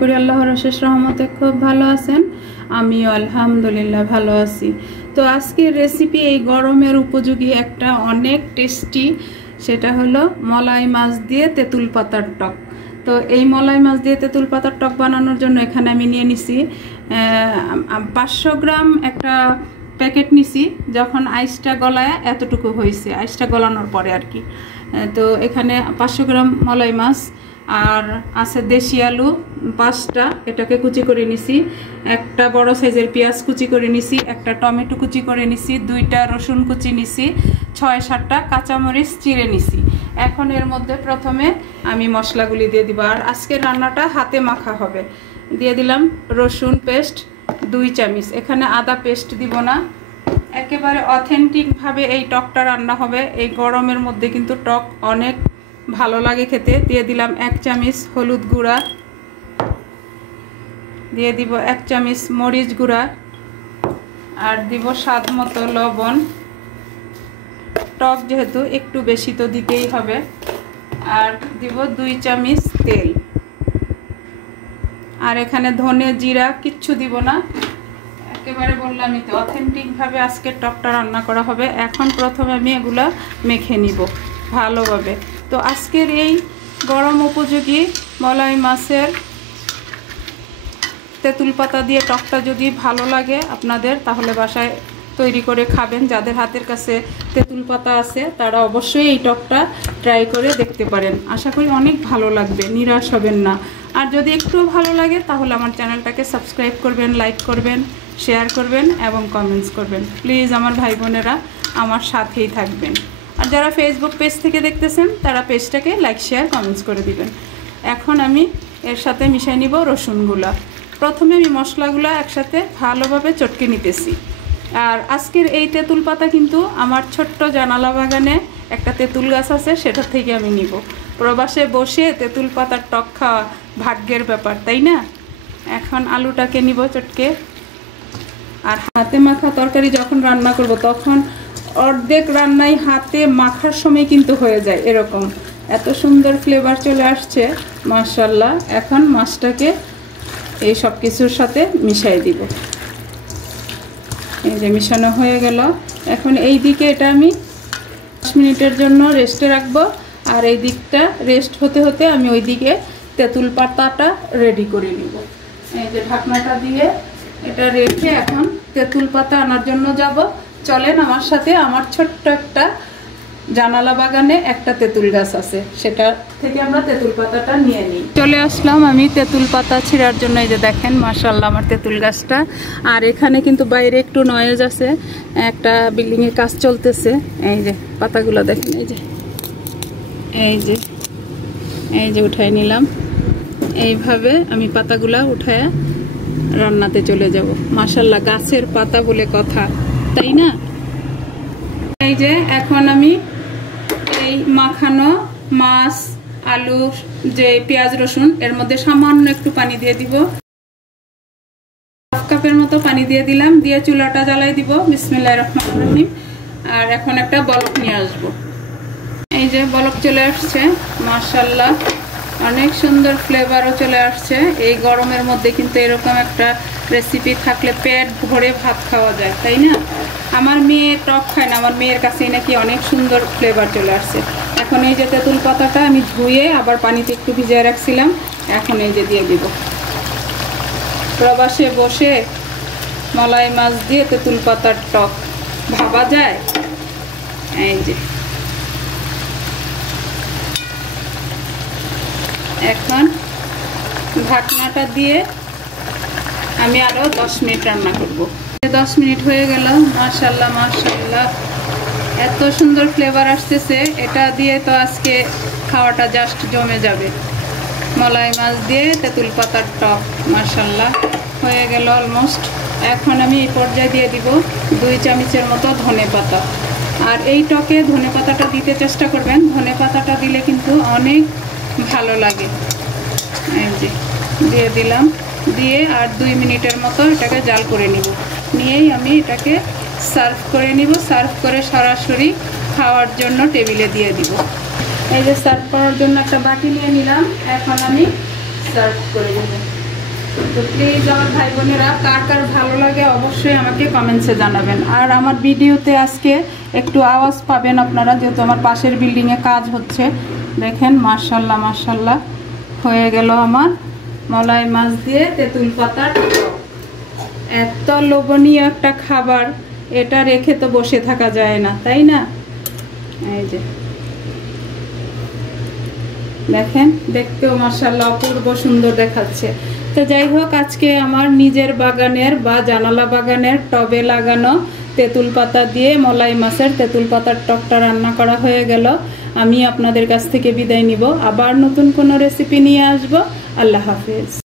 করি আল্লাহর অশেষ রহমতে খুব ভালো আছেন। আমিও আলহামদুলিল্লাহ ভালো আছি। তো আজকের রেসিপি এই গরমের উপযোগী একটা অনেক টেস্টি, সেটা হলো মলাই মাছ দিয়ে তেঁতুল পাতার টক। তো এই মলাই মাছ দিয়ে তেঁতুল পাতার টক বানানোর জন্য এখানে আমি নিয়ে নিছি 500 গ্রাম একটা প্যাকেট নিছি। যখন আইসটা গলায় এতটুকু হয়েছে, আইসটা গলানোর পরে আর কি। তো এখানে 500 গ্রাম মলাই মাছ, আর আছে দেশি আলু 5টা, এটাকে কুচি করে নিছি। একটা বড় সাইজের পেঁয়াজ কুচি করে নিছি, একটা টমেটো কুচি করে নিছি, 2টা রসুন কুচি নিছি, 6-7টা কাঁচামরিচ চিড়ে নিছি। এখন এর মধ্যে প্রথমে আমি মশলাগুলি দিয়ে দিব। আর আজকের রান্নাটা হাতে মাখা হবে। দিয়ে দিলাম রসুন পেস্ট 2 চামচ। এখানে আদা পেস্ট দিব না, একেবারে অথেন্টিকভাবে এই টকটা রান্না হবে। এই গরমের মধ্যে কিন্তু টক অনেক ভালো লাগে খেতে। দিয়ে দিলাম 1 চামচ হলুদ গুঁড়া, দিয়ে দিব 1 চামচ মরিচ গুঁড়া, আর দিব স্বাদ মতো লবণ। টক যেহেতু একটু বেশি তো দিতেই হবে। আর দিব 2 চামচ তেল। আর এখানে ধনে জিরা কিচ্ছু দিব না, একেবারে বললামই তো অথেন্টিকভাবে আজকের টকটা রান্না করা হবে। এখন প্রথমে আমি এগুলা মেখে নিব ভালোভাবে। তো আজকের এই গরম উপযোগী মলাই মাছের তেঁতুল পাতা দিয়ে টকটা যদি ভালো লাগে আপনাদের, তাহলে বাসায় তৈরি করে খাবেন। যাদের হাতের কাছে তেঁতুল পাতা আছে তারা অবশ্যই এই টকটা ট্রাই করে দেখতে পারেন। আশা করি অনেক ভালো লাগবে, নিরাশ হবেন না। আর যদি একটু ভালো লাগে তাহলে আমার চ্যানেলটাকে সাবস্ক্রাইব করবেন, লাইক করবেন, শেয়ার করবেন এবং কমেন্টস করবেন। প্লিজ আমার ভাই বোনেরা আমার সাথেই থাকবেন। আর যারা ফেসবুক পেজ থেকে দেখতেছেন তারা পেজটাকে লাইক শেয়ার কমেন্টস করে দিবেন। এখন আমি এর সাথে মিশিয়ে নিব রসুনগুলা। প্রথমে আমি মশলাগুলো একসাথে ভালোভাবে চটকে নিতেছি। আর আজকের এই তেঁতুল পাতা কিন্তু আমার ছোট্ট জানালা বাগানে একটা তেঁতুল গাছ আছে, সেটা থেকে আমি নিব। প্রবাসে বসে তেঁতুল পাতার টক খাওয়া ভাগ্যের ব্যাপার, তাই না? এখন আলুটাকে নিব চটকে। আর হাতে মাখা তরকারি যখন রান্না করব তখন অর্ধেক রান্নাই হাতে মাখার সময় কিন্তু হয়ে যায় এরকম। এত সুন্দর ফ্লেভার চলে আসছে মাশাআল্লাহ। এখন মাছটাকে এই সব কিছুর সাথে মিশাই দিব। এই যে মিশানো হয়ে গেল। এখন এই দিকে এটা আমি 10 মিনিটের জন্য রেস্টে রাখবো। আর এই দিকটা রেস্ট হতে হতে আমি ওই দিকে তেঁতুল পাতাটা রেডি করে নিব। এই যে ঢাকনাটা দিয়ে এটা রেখে এখন তেঁতুল পাতা আনার জন্য যাব। চলেন আমার সাথে। আমার ছোট্ট একটা জানালা বাগানে একটা তেঁতুল গাছ আছে, সেটা থেকে আমরা তেঁতুল পাতাটা নিয়ে নিই। চলে আসলাম আমি তেঁতুল পাতা ছিঁড়ার জন্য। এই যে দেখেন মাশাআল্লাহ আমার তেঁতুল গাছটা। আর এখানে কিন্তু বাইরে একটু নয়েজ আছে, একটা বিল্ডিংয়ে কাজ চলতেছে। এই যে পাতাগুলো দেখেন, এই যে এই যে এই যে উঠাই নিলাম। এইভাবে আমি পাতাগুলা উঠায় রান্নাতে চলে যাব। মাশাআল্লাহ গাছের পাতা বলে কথা, তাই না? এই যে এখন আমি এই মাখানো মাছ, আলু, যে পেঁয়াজ রসুন, এর মধ্যে সামান্য একটু পানি দিয়ে দিব। 1/2 কাপের মতো পানি দিয়ে দিলাম। দিয়ে চুলাটা জ্বালাই দিব। বিসমিল্লাহির রহমানির রহিম। আর এখন একটা বলক নিয়ে আসবো। এই যে বলক চলে আসছে মাশাআল্লাহ, অনেক সুন্দর ফ্লেভারও চলে আসছে। এই গরমের মধ্যে কিন্তু এরকম একটা রেসিপি থাকলে পেট ভরে ভাত খাওয়া যায়, তাই না? আমার মেয়ে টক খায় না, আমার মেয়ের কাছেই নাকি অনেক সুন্দর ফ্লেভার চলে আসছে। এখন এই যে তেঁতুল পাতাটা আমি ধুয়ে আবার পানিতে একটু ভিজিয়ে রাখছিলাম, এখন এই যে দিয়ে দিব। প্রবাসে বসে মলাই মাছ দিয়ে তেঁতুল পাতার টক ভাবা যায়? এই যে এখন ঢাকনাটা দিয়ে আমি আরো 10 মিনিট রান্না করব। 10 মিনিট হয়ে গেল। মাশাআল্লাহ মাশাআল্লাহ এত সুন্দর ফ্লেভার আসতেছে। এটা দিয়ে তো আজকে খাওয়াটা জাস্ট জমে যাবে। মলাই মাছ দিয়ে তেঁতুল পাতার টক মাশাআল্লাহ হয়ে গেল অলমোস্ট। এখন আমি এই পর্যায়ে দিয়ে দিব 2 চামচের মতো ধনে পাতা। আর এই টকে ধনে পাতাটা দিতে চেষ্টা করবেন, ধনে পাতাটা দিলে কিন্তু অনেক ভালো লাগে। এই যে দিয়ে দিলাম। দিয়ে আর 2 মিনিটের মতো এটাকে জাল করে নিব। নিয়েই আমি এটাকে সার্ভ করে নিব। সার্ভ করে সরাসরি খাওয়ার জন্য টেবিলে দিয়ে দিব। এই যে সার্ভ করার জন্য একটা বাটি নিয়ে নিলাম। এখন আমি সার্ভ করে দেব। তো প্লিজ আমার ভাই বোনেরা কার কার ভালো লাগে অবশ্যই আমাকে কমেন্টসে জানাবেন। আর আমার ভিডিওতে আজকে একটু আওয়াজ পাবেন আপনারা, যেহেতু আমার পাশের বিল্ডিংয়ে কাজ হচ্ছে। দেখেন মাশাল্লাহ মাশাল্লাহ হয়ে গেল আমার মলাই মাছ দিয়ে তেঁতুল পাতার টক। এত লোভনীয় একটা খাবার, এটা রেখে তো বসে থাকা যায় না, তাই না? এই যে দেখেন, দেখতেও মাশাআল্লাহ অপূর্ব সুন্দর দেখাচ্ছে। তো যাই হোক, আজকে আমার নিজের বাগানের বা জানালা বাগানের টবে লাগানো তেঁতুল পাতা দিয়ে মলাই মাছের তেঁতুল পাতার টকটা রান্না করা হয়ে গেল। আমি আপনাদের কাছ থেকে বিদায় নিব, আবার নতুন কোনো রেসিপি নিয়ে আসব। আল্লাহ হাফেজ।